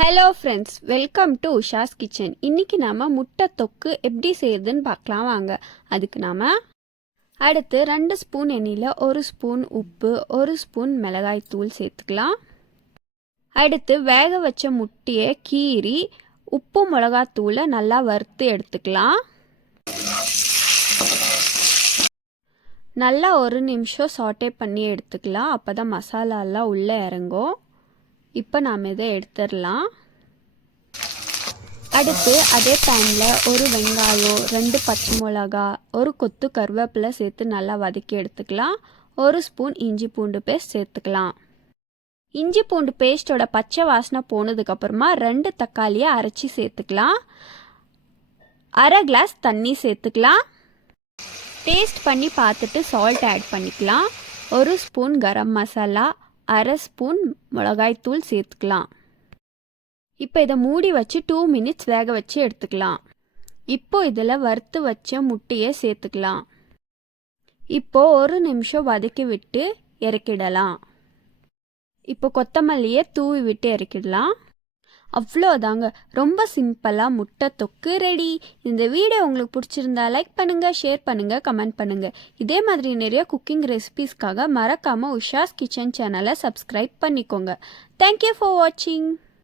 Hello friends, welcome to Usha's kitchen. இன்றைக்கி நாம் முட்டை தொக்கு எப்படி செய்யுதுன்னு பார்க்கலாம் வாங்க. அதுக்கு நாம் அடுத்து 2 ஸ்பூன் எண்ணெயில் 1 ஸ்பூன் உப்பு, 1 ஸ்பூன் மிளகாய் தூள் சேர்த்துக்கலாம். அடுத்து வேக வச்ச முட்டையை கீறி உப்பு மிளகாத்தூளை நல்லா வறுத்து எடுத்துக்கலாம். நல்லா 1 நிமிஷம் சாட்டே பண்ணி எடுத்துக்கலாம். அப்போ தான் மசாலாலாம் உள்ளே இறங்கும். இப்போ நாம் இதை எடுத்துடலாம். அடுத்து அதே பேனில் 1 வெங்காயம், 2 பச்சை மிளகா, 1 கொத்து கருவேப்பிலை சேர்த்து நல்லா வதக்கி எடுத்துக்கலாம். 1 ஸ்பூன் இஞ்சி பூண்டு பேஸ்ட் சேர்த்துக்கலாம். இஞ்சி பூண்டு பேஸ்ட்டோட பச்சை வாசனை போனதுக்கப்புறமா 2 தக்காளியை அரைச்சி சேர்த்துக்கலாம். அரை கிளாஸ் தண்ணி சேர்த்துக்கலாம். டேஸ்ட் பண்ணி பார்த்துட்டு சால்ட் ஆட் பண்ணிக்கலாம். 1 ஸ்பூன் கரம் மசாலா, அரை ஸ்பூன் மிளகாய்த்தூள் சேர்த்துக்கலாம். இப்போ இதை மூடி வச்சு 2 மினிட்ஸ் வேக வச்சு எடுத்துக்கலாம். இப்போ இதில் வறுத்து வச்ச முட்டையை சேர்த்துக்கலாம். இப்போ 1 நிமிஷம் வதக்கி விட்டு இறக்கிடலாம். இப்போ கொத்தமல்லியை தூவி விட்டு இறக்கிடலாம். அவ்வளோதாங்க, ரொம்ப சிம்பிளாக முட்டை தொக்கு ரெடி. இந்த வீடியோ உங்களுக்கு பிடிச்சிருந்தா லைக் பண்ணுங்கள், ஷேர் பண்ணுங்கள், கமெண்ட் பண்ணுங்கள். இதே மாதிரி நிறைய குக்கிங் ரெசிபீஸ்க்காக மறக்காமல் உஷாஸ் கிச்சன் சேனலை சப்ஸ்கிரைப் பண்ணிக்கோங்க. தேங்க்யூ ஃபார் வாட்சிங்.